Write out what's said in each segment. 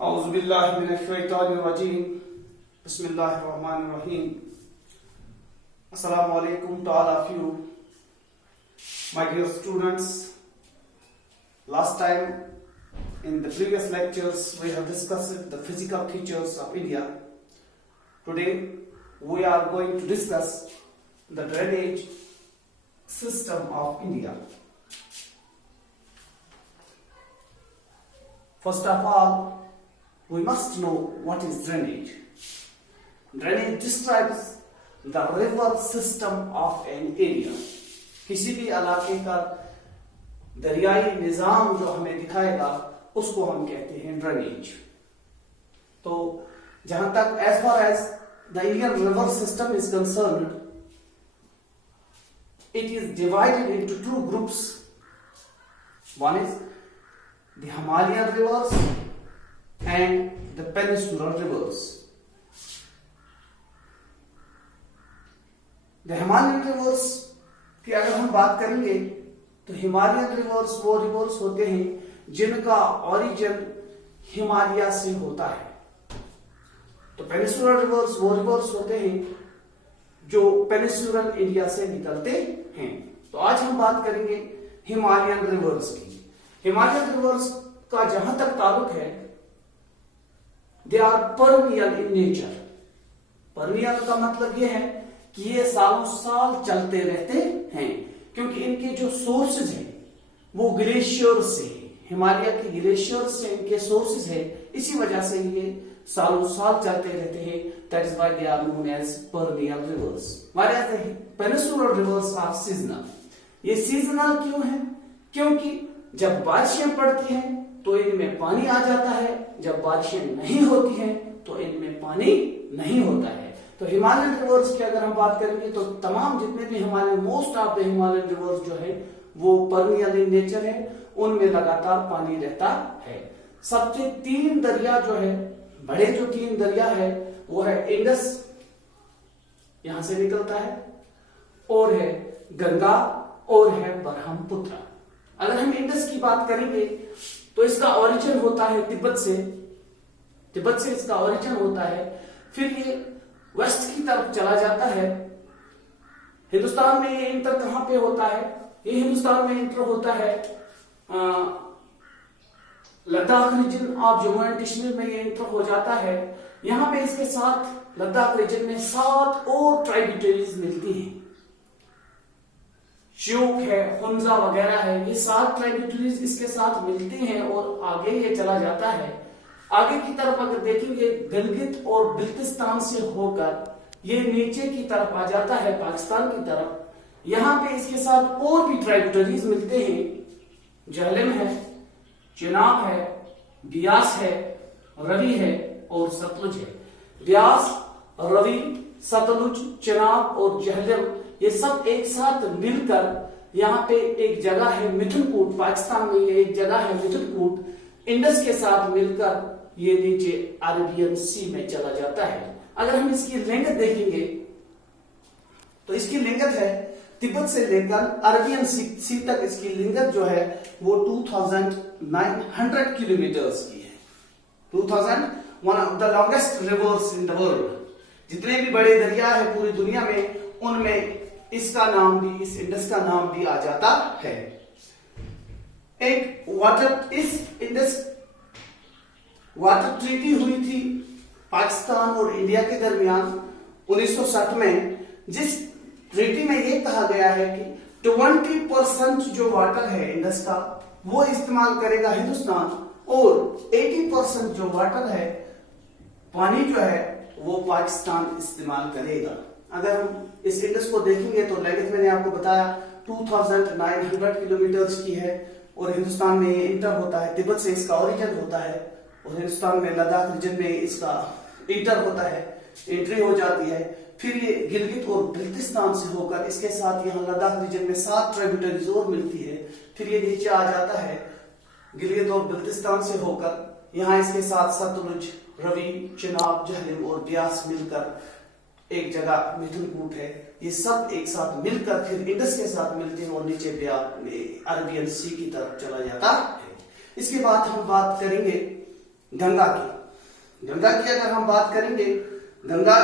Auzubillahiminash-shaytanir-rajim. Bismillahir-rahmanir-rahim. Assalamu alaikum to all of you, my dear students. Last time in the previous lectures we have discussed the physical features of India. Today we are going to discuss the drainage system of India. First of all, we must know what is drainage. Drainage describes the river system of an area. किसी भी इलाके का दरियाई निजाम जो हमें दिखाएगा उसको हम कहते हैं ड्रेनेज. तो जहां तक as far as the Indian river system is concerned, it is divided into two groups. One is the Himalayan rivers and the peninsular rivers. The Himalayan rivers की अगर हम बात करेंगे तो हिमालयन रिवर्स वो रिवर्स होते हैं जिनका ओरिजिन हिमालय से होता है. तो पेनिसुलर रिवर्स वो रिवर्स होते हैं जो पेनिसुलर इंडिया से निकलते हैं. तो आज हम बात करेंगे हिमालयन रिवर्स की. हिमालयन रिवर्स का जहां तक ताल्लुक है, they are perennial in nature. Perennial का मतलब यह है कि ये सालों साल चलते रहते हैं, क्योंकि इनके जो सोर्सेज हैं वो ग्लेशियर से, हिमालय के ग्लेशियर से इनके सोर्सेज है. इसी वजह से ये सालों साल चलते रहते हैं. That is why they are known as perennial rivers. Whereas the peninsular rivers are seasonal. ये सीजनल क्यों है? क्योंकि जब बारिशें पड़ती हैं तो इनमें पानी आ जाता है, जब बारिशें नहीं होती हैं तो इनमें पानी नहीं होता है. तो हिमालयन रिवर्स की अगर हम बात करेंगे तो तमाम जितने भी Himalayan, most of the Himalayan reverse जो है वो परमियल इन नेचर है, उनमें लगातार पानी रहता है. सबसे तीन दरिया जो है, बड़े जो तीन दरिया है वो है इंडस, यहां से निकलता है, और है गंगा, और है ब्रह्मपुत्र. अगर हम इंडस की बात करेंगे तो इसका ओरिजिन होता है तिब्बत से. तिब्बत से इसका ओरिजिन होता है. फिर ये वेस्ट की तरफ चला जाता है. हिंदुस्तान में ये इंटर कहां पे होता है? ये हिंदुस्तान में इंटर होता है Ladakh region of Jammu and Kashmir में ये इंटर हो जाता है. यहां पे इसके साथ लद्दाख रीजन में 7 और ट्राइब्यूटरीज मिलती हैं. श्योक है, हुंजा वगैरह है, ये 7 ट्राइब्यूटरीज इसके साथ मिलती हैं और आगे ये चला जाता है. आगे की तरफ अगर देखेंगे गिलगित और बिल्तिस्तान से होकर ये नीचे की तरफ आ जाता है पाकिस्तान की तरफ. यहां पे इसके साथ और भी ट्राइब्यूटरीज मिलते हैं. झेलम है, चिनाब है, ब्यास है, रवि है और सतलुज है. ब्यास, रवि, सतलुज, चिनाब और झेलम ये सब एक साथ मिलकर यहाँ पे एक जगह है मिथुनकूट. पाकिस्तान में ये एक जगह है मिथुनकूट. इंडस के साथ मिलकर ये नीचे अरेबियन सी में चला जाता है. अगर हम इसकी लिंगत देखेंगे तो इसकी लिंगत है तिब्बत से लेकर अरेबियन सी तक. इसकी लिंगत जो है वो 2900 किलोमीटर्स की है. 2000, one of the longest reverse in the world. जितने भी बड़े दरिया है पूरी दुनिया में उनमें इसका नाम भी, इस इंडस का नाम भी आ जाता है. एक वाटर, इस इंडस वाटर ट्रीटी हुई थी पाकिस्तान और इंडिया के दरमियान 1960 में, जिस ट्रीटी में यह कहा गया है कि 20% जो वाटर है इंडस का वो इस्तेमाल करेगा हिंदुस्तान, और 80% जो वाटर है, पानी जो है वो पाकिस्तान इस्तेमाल करेगा. अगर हम इस इंडस को देखेंगे तो लेंथ मैंने आपको बताया 2900 किलोमीटर्स की है, और हिंदुस्तान में ये इंटर होता है. तिब्बत से इसका ओरिजिन होता है और हिंदुस्तान में लद्दाख रीजन में इसका इंटर होता है, एंट्री हो जाती है. फिर ये गिलगित और बिल्तिस्तान से होकर इसके साथ यहाँ लद्दाख रीजन में 7 ट्राइब्यूटरीज और मिलती है. फिर ये नीचे आ जाता है गिलगित और बिल्तिस्तान से होकर, यहाँ इसके साथ सतलुज, रवि, चिनाब, झेलम और ब्यास मिलकर एक जगह मिथुनकूट है. ये सब एक साथ मिलकर फिर इंडस के साथ मिलते हैं और नीचे अरबियन सी की तरफ चला जाता है. इसके बाद हम बात करेंगे गंगा की अगर हम बात करेंगे, गंगा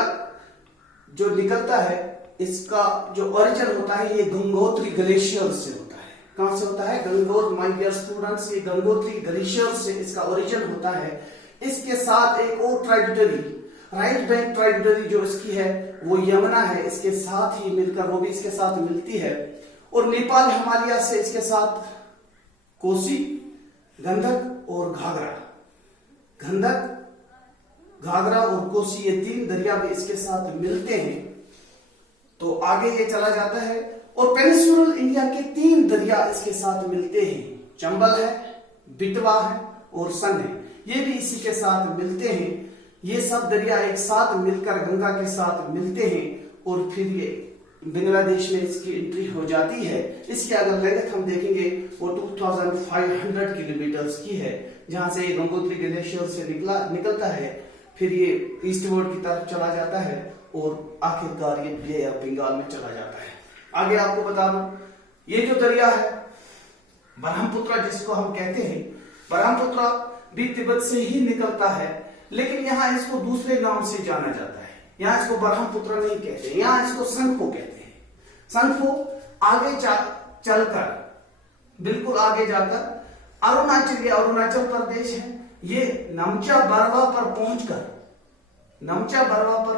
जो निकलता है इसका जो ओरिजिन होता है ये गंगोत्री ग्लेशियर से होता है। कहां से होता है? गंगोत्री, माय डियर स्टूडेंट्स, ये गंगोत्री ग्लेशियर से इसका ओरिजिन होता है। इसके साथ एक और ट्राइब्यूटरी, राइट बैंक ट्राइब्यूटरी जो इसकी है वो यमुना है, इसके साथ ही मिलकर वो भी इसके साथ मिलती है। और नेपाल हिमालय से इसके साथ कोसी, गंडक और घाघरा, घाघरा और कोसी, ये 3 दरिया भी इसके साथ मिलते हैं। तो आगे ये चला जाता है और पेनिनसुलर इंडिया के 3 दरिया इसके साथ मिलते हैं। चंबल है, बिटवा है और सन है, ये भी इसी के साथ मिलते हैं। ये सब दरिया एक साथ मिलकर गंगा के साथ मिलते हैं और फिर ये बांग्लादेश में इसकी एंट्री हो जाती है। इसकी अगर लेंथ हम देखेंगे वो 2500 किलोमीटर की है, जहां से ये गंगोत्री ग्लेशियर से निकलता है, फिर ये ईस्टवर्ड की तरफ चला जाता है और आखिरकार ये बे ऑफ बंगाल में चला जाता है। आगे आपको बता दूं, ये जो दरिया है ब्रह्मपुत्र जिसको हम कहते हैं, ब्रह्मपुत्र भी तिब्बत से ही निकलता है, लेकिन यहाँ इसको दूसरे नाम से जाना जाता है। यहाँ इसको ब्रह्मपुत्र नहीं कहते, यहाँ इसको संखो कहते हैं। संखो आगे चलकर, बिल्कुल आगे जाकर अरुणाचल प्रदेश है, ये नमचा बरवा पर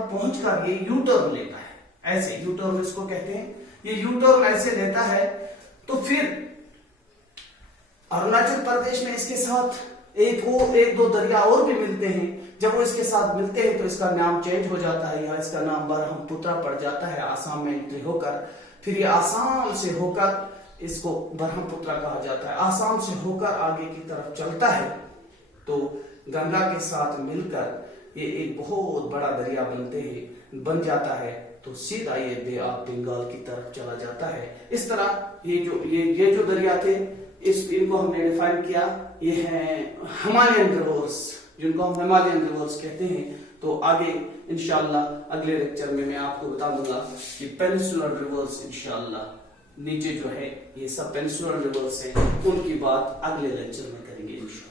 पहुंचकर ये यू टर्न लेता है। ऐसे यू टर्न इसको कहते हैं, ये यू टर्न ऐसे लेता है। तो फिर अरुणाचल प्रदेश में इसके साथ एक दो दरिया और भी मिलते हैं। जब वो इसके साथ मिलते हैं तो इसका नाम चेंज हो जाता है, यहाँ इसका नाम ब्रह्मपुत्र पड़ जाता है, आसाम में एंट्री होकर। फिर ये आसाम से होकर इसको ब्रह्मपुत्र कहा जाता है। आसाम से होकर आगे की तरफ चलता है तो गंगा के साथ मिलकर ये एक बहुत बड़ा दरिया बन जाता है। तो सीधा ये बे ऑफ बंगाल की तरफ चला जाता है। इस तरह ये जो दरिया थे इनको हमने डिफाइन किया, ये है हिमालयन रिवर्स, जिनको हम हिमालयन रिवर्स कहते हैं। तो आगे इंशाल्लाह अगले लेक्चर में मैं आपको बता दूंगा कि पेनिनसुलर रिवर्स, इंशाल्लाह नीचे जो है ये सब पेनिनसुलर रिवर्स है, उनकी बात अगले लेक्चर में करेंगे इंशाल्लाह।